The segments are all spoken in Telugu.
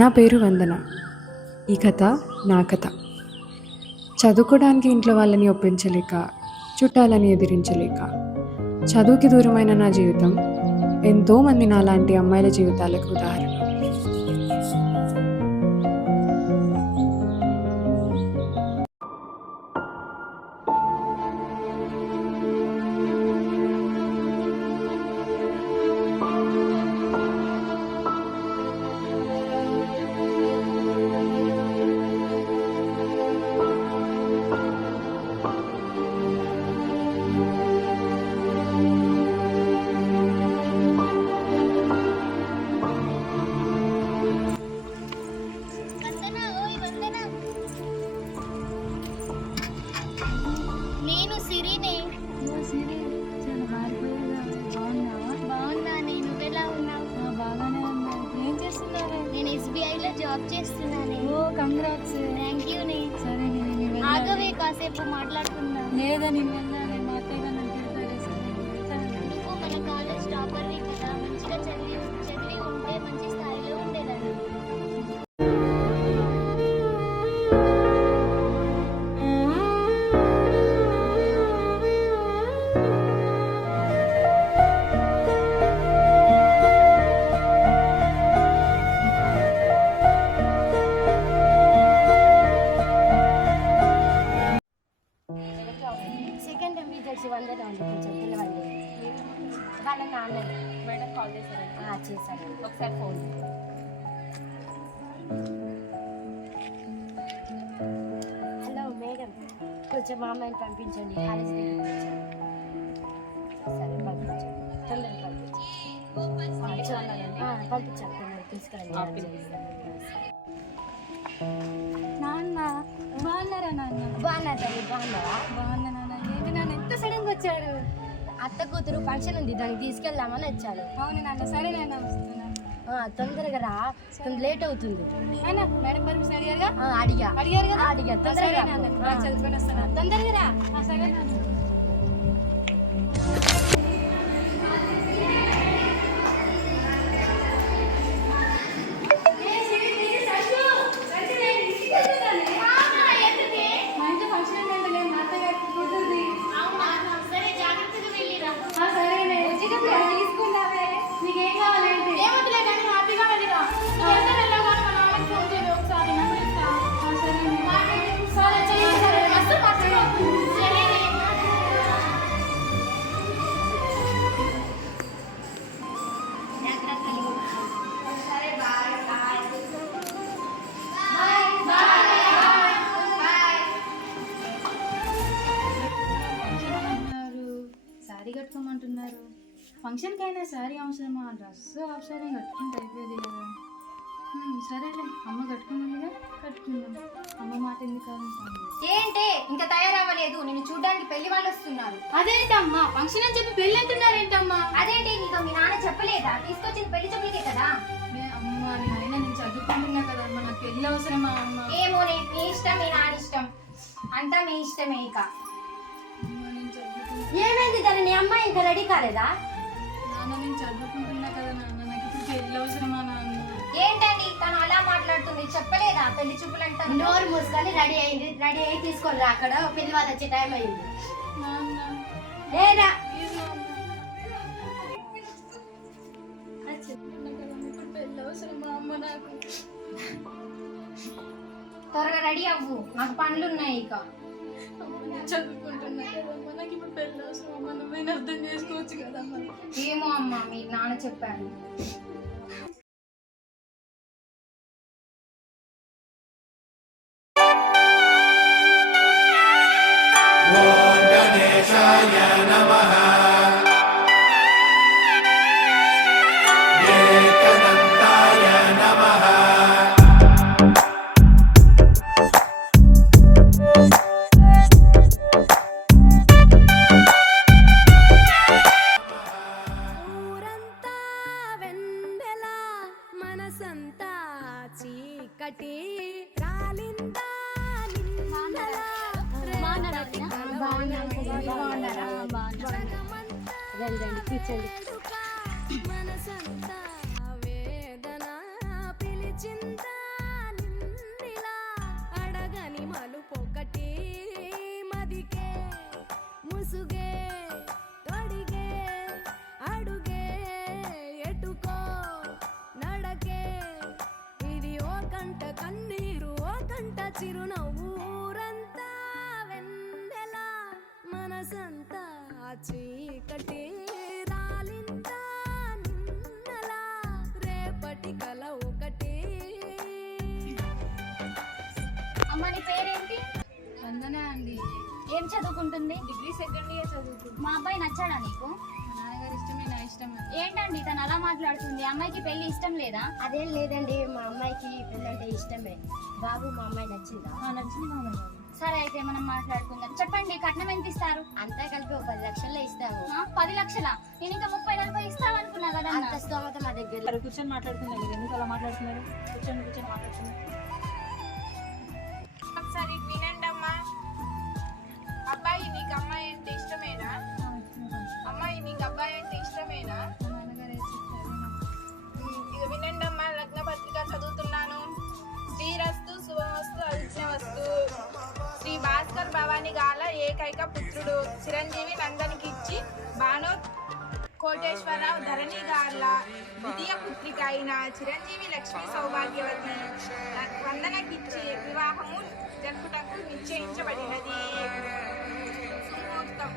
నా పేరు వందన. ఈ కథ నా కథ. చదువుకోవడానికి ఇంట్లో వాళ్ళని ఒప్పించలేక, చుట్టాలని ఎదిరించలేక, చదువుకి దూరమైన నా జీవితం ఎంతోమంది నాలాంటి అమ్మాయిల జీవితాలకు ఉదాహరణ. నేను సిరినే. బాగున్నానే, నువ్వెలా ఉన్నావు? బాగానే ఉన్నా. ఏం చేస్తున్నావే? నేను ఎస్బీఐలో జాబ్ చేస్తున్నానే. ఓ కంగ్రాట్స్. థ్యాంక్ యూ నే. సరే ఆగవే, కాసేపు మాట్లాడుకుందాం. లేదా నేను వెళ్ళాలి, మా అత్తయ్య గారు నన్ను తిడతారు. నువ్వు మన కాలేజ్ టాపర్వి కదా, మంచిగా చదివి ఉంటే మంచి స్థాయిలో ఉండేదాన్ని. సెకండ్ టైం రిజల్ట్స్ వందనే ఉంది, కొంచెం పిల్లవాళ్ళు వాళ్ళ నాన్న మేడం కాల్ చేశారు, చేశాను. ఒకసారి ఫోన్. హలో మేడం, కొంచెం మా అమ్మాయిని పంపించండి కాలేజ్ దగ్గర. సరే పంపించండి, తొందరగా పంపించండి. పంపించాను, తొందరగా తీసుకురండి. నాన్న బాగున్నారా? నాన్న బాగున్నా తల్లి, బాగున్నావా? బాగుందా నాన్న? ఏంటి నాన్న ఎంత సడన్గా వచ్చారు? అత్త కూతురు ఫంక్షన్ ఉంది, దానికి తీసుకెళ్దామని వచ్చాను. అవును నాన్న, సరే నాన్న వస్తున్నాను. తొందరగా రా, లేట్ అవుతుంది. నాన్న మేడం పర్మిషన్ అడిగారుగా? అడిగారు కదా. సరే తొందరగా నాన్న, చదువుకొని వస్తాను. తొందరగా రా. సరే నాన్న. శారీ కట్టుకోమంటున్నారు. ఫంక్షన్కి అయినా శారీ అవసరమా? డ్రెస్ అవసరం, కట్టుకుంటే అయిపోయేది కదా. సరేలే, అమ్మ కట్టుకున్నానుగా, కట్టుకుందాం. అమ్మ మాట ఎందుకు కావాలి? ఏంటే ఇంకా తయారవ్వలేదు? నేను చూడడానికి పెళ్లి వాళ్ళు వస్తున్నారు. అదేంటమ్మా, ఫంక్షన్ అని చెప్పి పెళ్ళి అంటున్నారేంటమ్మా? అదేంటి, నీతో మీ నాన్న చెప్పలేదా? తీసుకొచ్చింది పెళ్లి చూపులకే కదా. అమ్మ నేను చదువుకుంటున్నా కదమ్మా, నాకు పెళ్ళి అవసరమా అమ్మ? ఏమో, మీ ఇష్టం, మీ నాన్న ఇష్టం, అంతా మీ ఇష్టమే. ఇక నేను చదువుకుంటున్నా. ఏమైంది దాని, నీ అమ్మాయి ఇంకా రెడీ కాలేదా? నాన్న నేను చదువుకుంటున్నా కదా నాన్న, నాకు ఇప్పుడు పెళ్ళి అవసరమా నాన్న? ఏంటండి తను అలా మాట్లాడుతుంది? చెప్పలేదా పెళ్లి చూపులు అంటే? నోరు మూసుకొని రెడీ అయ్యి తీసుకొని రా, అక్కడ పెళ్లి వాళ్ళు వచ్చే టైం అయింది. నాన్న లేదా ప్లీజ్ నాన్న. చెప్తున్నా కదమ్మా, ఇప్పుడు పెళ్ళి అవసరమా అమ్మ నాకు? త్వరగా రెడీ అవ్వు, నాకు పనులు ఉన్నాయి. ఇక అమ్మ నేను చదువుకుంటున్నా కదమ్మా, నాకు ఇప్పుడు పెళ్ళి అవసరం అమ్మ, నువ్వేనా అర్థం చేసుకోవచ్చు కదమ్మా. ఏమో అమ్మ, మీ నాన్న చెప్పాను. చీకటి రాలిందా కూర్చోండి. మనసంతా వేదన పిలిచిందా చిరునవ్వూరంతా వెన్నెల మనసంతా చీకటి రాలిందా నిన్నలా రేపటి కల ఒకటి. అమ్మ నీ పేరేంటి? వందనే అండి. ఏం చదువుకుంటుంది? డిగ్రీ సెకండ్ ఇయర్ చదువుకుంటున్నా. మా అబ్బాయి నచ్చాడా నీకు? మా నాన్నగారు ఇష్టమే, నా ఇష్టం అండి. ఏంటండి తను అలా మాట్లాడుతుంది? అమ్మాయికి పెళ్లి ఇష్టం లేదా? అదేం లేదండి, మా అమ్మాయికి పెళ్ళంటే ఇష్టమే. బాబు మా అమ్మాయి నచ్చిందా? నచ్చింది మామయ్య. సరే అయితే మనం మాట్లాడుకుందాం. చెప్పండి కట్నం ఎంత ఇస్తారు? అంతా కలిపి 10 లక్షల్లో ఇస్తాము. 10 లక్షలా? నేను ఇంకా 30-40 ఇస్తావు అనుకున్నా కదా. అంత స్తోమత మా దగ్గర. కూర్చొని మాట్లాడుకుందాం. మీరు ఎందుకు అలా మాట్లాడుతున్నారు? కూర్చొని మాట్లాడుతున్నారు. ఒకసారి వినండి అమ్మా. అబ్బాయి నీకు అమ్మాయి అంటే ఇష్టమేనా? అమ్మాయి నీకు అబ్బాయి అంటే ఇష్టమేనా? మా నాన్నగారు ఏం చెప్తారు? ఇక వినండి అమ్మా, లగ్న పత్రిక చదువుతున్నాను. శ్రీరస్తు శుభమస్తు అవిజ్ఞవస్తు. శ్రీ భాస్కర్ భవాని గాల ఏకైక పుత్రుడు చిరంజీవి నందనికి ఇచ్చి భాను కోటేశ్వరరావు ధరణి గార్ల ద్వితీయ పుత్రిక అయిన చిరంజీవి లక్ష్మీ సౌభాగ్యవతి వందనకిచ్చి వివాహము జరుపుటకు నిశ్చయించబడినది. ముహూర్తం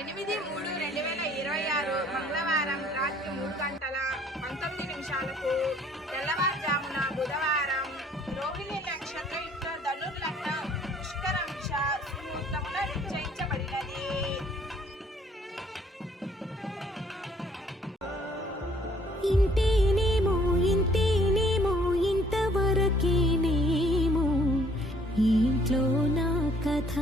8/3/2026 మంగళవారం రాత్రి 3:19 తెల్లవారుజామున బుధవారం రోహిణి నక్షత్రయుక్త ధనుర్లగ్న పుష్కరంశ ముహూర్తమున నిశ్చయించబడినది. ఇంతేనేమో ఇంతేనేమో ఇంతవరకేనేమో ఇంట్లో నా కథ.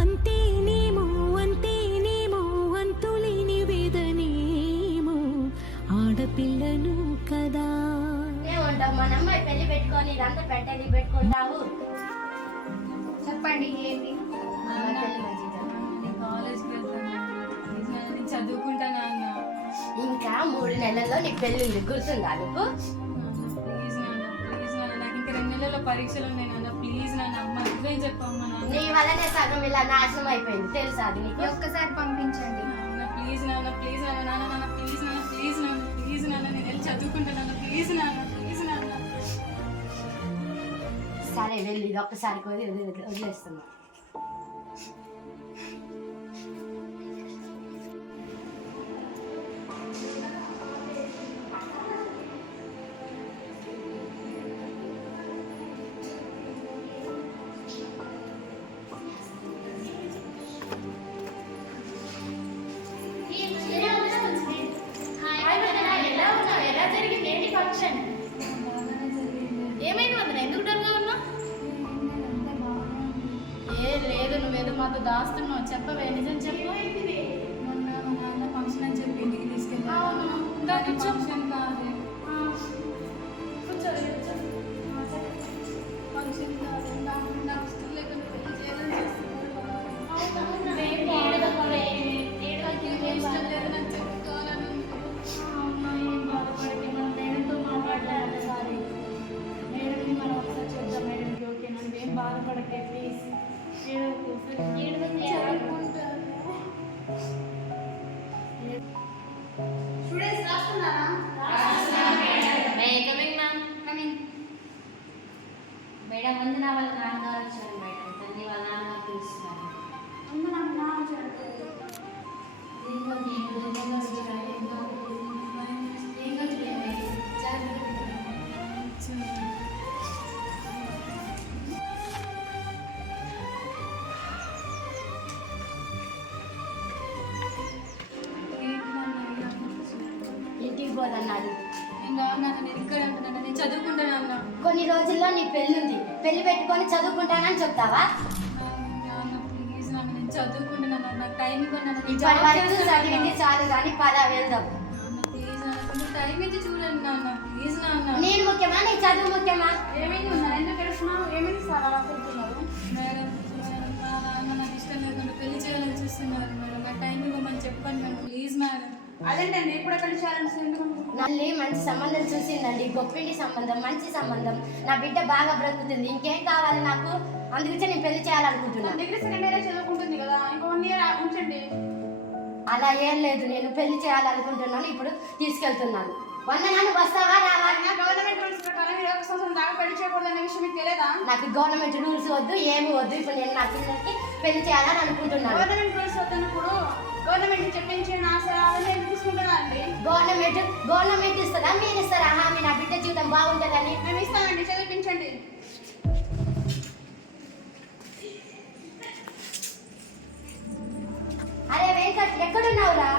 అంతేనేమో అంతేనేమో అంతులేని వేదనేమో ఆడపిల్లను కదా. ఏమంటావు? మన అమ్మాయి పెళ్లి పెట్టుకొని ఇదంతా పెంటది పెట్టుకుంటావు. చెప్పండి ఏంటి? అమ్మాయి పెళ్లి మంచిదా? నేను కాలేజ్కి వెళ్తాను. నేను చదువుకుంటాను అన్న. ఇంకా 3 నెలల్లో నీ పెళ్లి ఉంది, గుర్తుందా నీకు? ప్లీజ్ నాన్న, నాకు ఇంకా 2 నెలల్లో పరీక్షలు ఉన్నాయి నాన్న. ప్లీజ్ నాన్న, అమ్మ నువ్వేం చెప్పమ్మా నాన్న. నీ వల్లనే సగం ఇలా నాశనం అయిపోయింది, తెలుసా అది నీకు? ఒక్కసారి పంపించండి. ప్లీజ్ నాన్న, ప్లీజ్ నాన్న, నాన్న ప్లీజ్ నాన్న, ప్లీజ్ నాన్న, ప్లీజ్ నాన్న, నేను వెళ్ళి చదువుకుంటాను. ప్లీజ్ నాన్న, ప్లీజ్ నాన్న. సరే వెళ్ళి ఇది ఒక్కసారి వదిలేస్తున్నా. ఎలా జరిగింది? ఏంటి ఫంక్షన్? ఏమైంది వదిన? ఎందుకు డల్గా ఉన్నా? లేదు, నువ్వేదో మాతో దాస్తున్నావు. చెప్పవే, నిజం చెప్పు. మొన్న మా నాన్న ఫంక్షన్ అని చెప్పి ఇంటికి తీసుకెళ్ళాను. దాని ఫంక్షన్ కాదు. ఫంక్షన్ కాదు. నాకు ఇష్టం లేకుండా పెళ్లి చేయాలని ఇష్టం లేదు, నాకు చెప్పుకోవాలని ఉంది. బాధపడకే ప్లీజ్. స్టూడెంట్స్ రాస్తున్నారా? మేడం ముందు నా వాళ్ళ నాన్నగారు వచ్చారు మేడం. తల్లి వాళ్ళ నాన్నగారు పిలుస్తున్నారు. ముందు నాకు నా వచ్చారు. ఇంటికి పోదన్నాడు. నేను ఇక్కడ అంటున్నాను, నేను చదువుకుంటాను అన్న. కొన్ని రోజుల్లో నీ పెళ్ళి ఉంది, పెళ్లి పెట్టుకొని చదువుకుంటానని చెప్తావా? ప్లీజ్ నాన్న, నేను చదువుకుంటున్నాను. నాకు టైం ఇవ్వండి. ఇప్పటి వరకు చదివింది చాలు కానీ పద వెళ్దాం. ప్లీజ్ నాన్న, కొంచెం టైం ఇచ్చి చూడండి నాన్న. ప్లీజ్ నాన్న. నేను ముఖ్యమా, నీ చదువు ముఖ్యమా? ఏమైంది ఉన్నా? ఎందుకు గడుస్తున్నావు? ఏమైంది సార్ అలా కూర్చున్నారు? మేడం, మా నాన్న నాకు ఇష్టం లేకుండా పెళ్లి చేయాలని చూస్తున్నారు మేడం. నాకు టైం ఇవ్వమని చెప్పండి మేడం. Please madam. అదేంటండి ఇప్పుడు పెళ్లి చేయాలని నల్లి మంచి సంబంధం చూసిందండి, గొప్పింటి సంబంధం, మంచి సంబంధం. నా బిడ్డ బాగా బ్రతుకుతుంది, ఇంకేం కావాలి నాకు? అందుకే నేను పెళ్లి చేయాలనుకుంటున్నాను. డిగ్రీ సెకండ్ ఇయర్ చదువుకుంటుంది కదా, ఇంకో 1 ఇయర్ ఉంచండి. అలా ఏం లేదు, నేను పెళ్లి చేయాలనుకుంటున్నాను, ఇప్పుడు తీసుకెళ్తున్నాను. వందనాన్ని వస్తావా రావా? గవర్నమెంట్ రూల్స్ ప్రకారం 21 సంవత్సరం దాకా పెళ్లి చేయకూడదనే విషయం మీకు తెలియదా? నాకు గవర్నమెంట్ రూల్స్ వద్దు, ఏమి వద్దు. ఇప్పుడు నేను నా పిల్లలకి పెళ్లి చేయాలని అనుకుంటున్నాను. గవర్నమెంట్ రూల్స్ వద్దన్నప్పుడు గవర్నమెంట్ చెప్పించి నా నేను తీసుకుంటున్నా అండి. గవర్నమెంట్ ఇస్తుందా, మీరు ఇస్తారా హామీ నా బిడ్డ జీవితం బాగుంటుందని? మేము ఇస్తామండి, చదివించండి. అరే వెంకట్ ఎక్కడున్నావురా?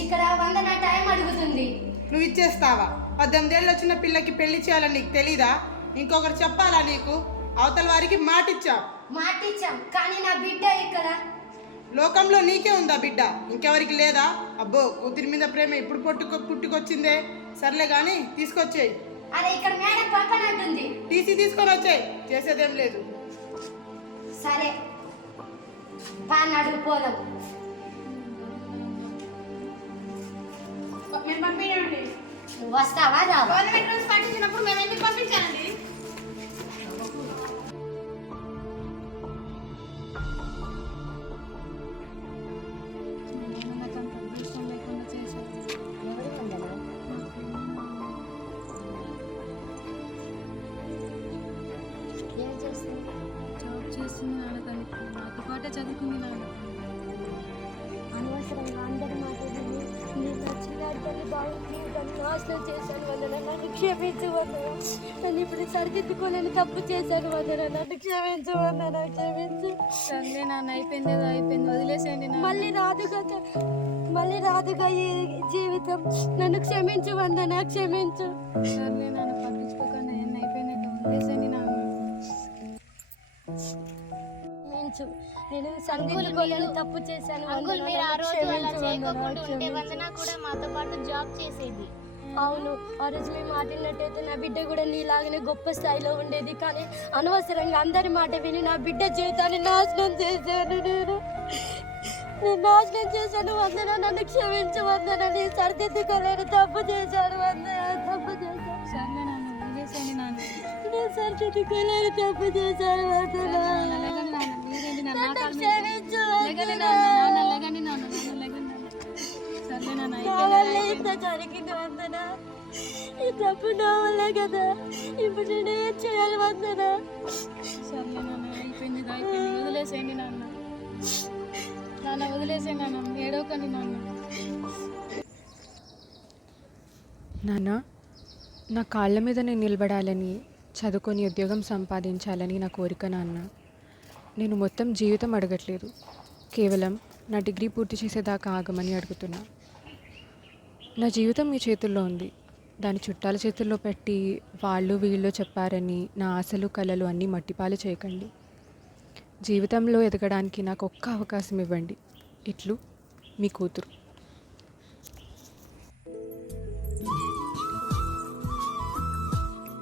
ఇక్కడ వందన టైం అడుగుతుంది. నువ్వు ఇచ్చేస్తావా? 18 ఏళ్ళు వచ్చిన పిల్లకి పెళ్లి చేయాలని నీకు తెలీదా? ఇంకొకరు చెప్పాలా నీకు? అవతల వారికి మాటిచ్చావు. మాటిచ్చాం, కానీ నా బిడ్డ ఇక్కడ. లోకంలో నీకే ఉందా బిడ్డ, ఇంకెవరికి లేదా? అబ్బో, కూతురి మీద ప్రేమ ఇప్పుడు పుట్టుకొచ్చిందే. సర్లే గాని తీసుకొచ్చేయి. అరే ఇక్కడ మేడం పంపనంటుంది. టీసీ తీసుకొని వచ్చేయి, చేసేదేం లేదు. సరే పాన్నాడు పోదాం. మేము పంపించండి. నువ్వు వస్తావా రావా? గవర్నమెంట్ రూల్స్ పాటించినప్పుడు మేము ఎందుకు పంపించాలండి? నాకు అంత అదృష్టం లేకుండా చేశాను. ఏం చేస్తుంది? జాబ్ చేస్తుంది నాన్న, తనకి నాతో పాటే చదువుకుంది నాన్న. అనవసరంగా అందరి మాట విని నీ నచ్చినాడు తల్లి బాగుంది దాన్ని నాశనం చేశాను వందన, నన్ను క్షమించు వందన. నన్ను ఇప్పుడు సరిదిద్దుకోలేని తప్పు చేశాను వందన, నన్ను క్షమించు వందన, క్షమించు. సర్లే నాన్న, అయిపోయింది ఏదో అయిపోయింది, వదిలేసేయండి నాన్న. మళ్ళీ రాదుగా ఈ జీవితం. నన్ను క్షమించు వందన, క్షమించు. సర్లే నాన్న, పట్టించుకోకుండా ఎన్ని అయిపోయినాక వదిలేసేయండి నాన్న. నేను సరిదిద్దుకోలేని తప్పు చేశాను అంకుల్, వందన, మీరు ఆ నన్ను రోజు అలా క్షమించు చేయకుండా వందన, ఉంటే క్షమించు. వందన కూడా మాతో పాటు జాబ్ చేసేది. అవును, ఆ రోజు మేము మాట్లాడినట్టయితే నా బిడ్డ కూడా నీలాగనే గొప్ప స్థాయిలో ఉండేది. కానీ అనవసరంగా అందరి మాట విని నా బిడ్డ జీవితాన్ని నాశనం చేశాను. నేను నాశనం చేశాను వందన, నన్ను క్షమించు వందన. నీ సరిదిద్దుకోలేని తప్పు చేశాను వందన, తప్పు చేశాను. సర్లే నాన్న, వదిలేసేయండి నాన్న. నేను సరిదిద్దుకోలేని తప్పు చేశాను వందన. లెగండి నాన్న, మీరేంటి నాన్న, నా కాళ్ళ మీద క్షమించు లెగండి వందన. నాన్న, నాన్న లెగండి నాన్న, నాన్న లెగండి నాన్న. సర్లే నాన్న, నా అయిపోయింది వల్ల అయిపోయింది. ఇంత జరిగింది వందన. ఈ తప్పు నా వల్ల కదా. ఇప్పుడు నేను ఏం చేయాలి వందన? సర్లే నాన్న, అయిపోయింది అయిపోయింది, వదిలేసేయండి నాన్న. నాన్న వదిలేసేయండి నాన్న, ఏడవకండి నాన్న. నాన్న, నా కాళ్ళ మీద నేను నిలబడాలని, చదువుకొని ఉద్యోగం సంపాదించాలని నా కోరిక నాన్న. నేను మొత్తం జీవితం అడగట్లేదు, కేవలం నా డిగ్రీ పూర్తి చేసేదాకా ఆగమని అడుగుతున్నా. నా జీవితం మీ చేతుల్లో ఉంది. దాని చుట్టాల చేతుల్లో పెట్టి వాళ్ళు వీళ్ళు చెప్పారని నా ఆశలు కలలు అన్నీ మట్టిపాలు చేయకండి. జీవితంలో ఎదగడానికి నాకు ఒక్క అవకాశం ఇవ్వండి. ఇట్లు మీ కూతురు.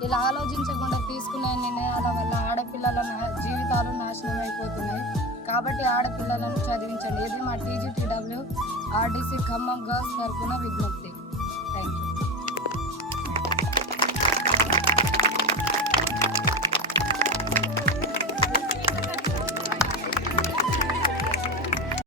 ఇలా ఆలోచించకుండా తీసుకునే నిర్ణయాల వల్ల ఆడపిల్లల జీవితాలు నాశనం అయిపోతున్నాయి. కాబట్టి ఆడపిల్లలను చదివించండి. ఇది మా TGTW RDC ఖమ్మం గర్ల్స్ తరఫున విజ్ఞప్తి. Thank you.